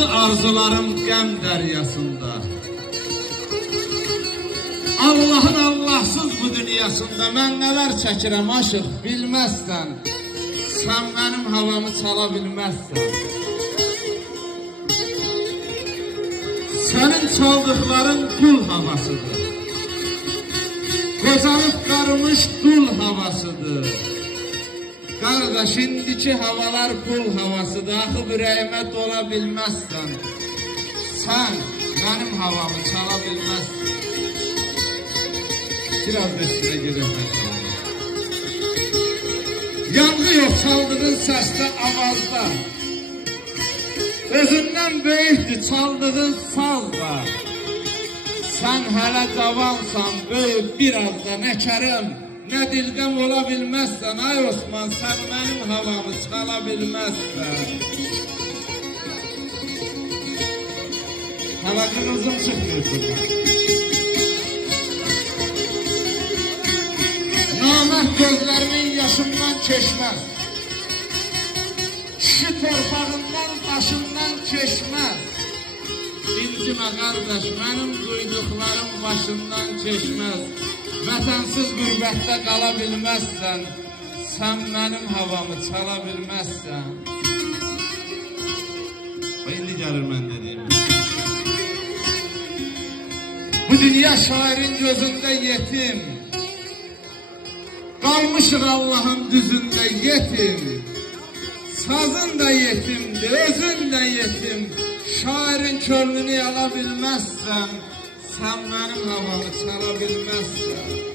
Batdı arzularım qəm dəryasında. Allahın Allahsız bu dünyasında mən nələr çəkirəm aşıq bilməzsən. Sən mənim havamı çala bilməzsən. Sənin çaldıqların qul havasıdır. Qozanıb qarmış dul havasıdır. Qardaş, indiki havalar qul havasıdır. Axı ürəyimə dola bilməzsən. Sən mənim havamı çala bilməzsən. Biraz da üstüne girelim. Yanğı yok çaldığın səsdə, avazda. Özündən böyükdür çaldığın sazda. Sən hələ cavansan, böyük biraz da nəkərim. Nə dildən ola bilməzsən, ay Osman, sən mənim havamı çala bilməzsən. Həlaqın uzun çıxmıyorsun. Namərd gözlərimin yaşından keçməz. Kişi torpağından, başından keçməz. İncimə qardaş, mənim duyduqlarım başından keçməz. Vətənsiz qürbətdə qala bilməzsən. Sən mənim havamı çala bilməzsən. İndi gəlir mən dediyim. Bu dünya şairin gözündə yetim. Qalmışıq Allahın düzündə yetim. Sazın da yetimdir, özün də yetim. Şairin könlünü ala bilməzsən. Sən mənim havamı çala bilməzsən.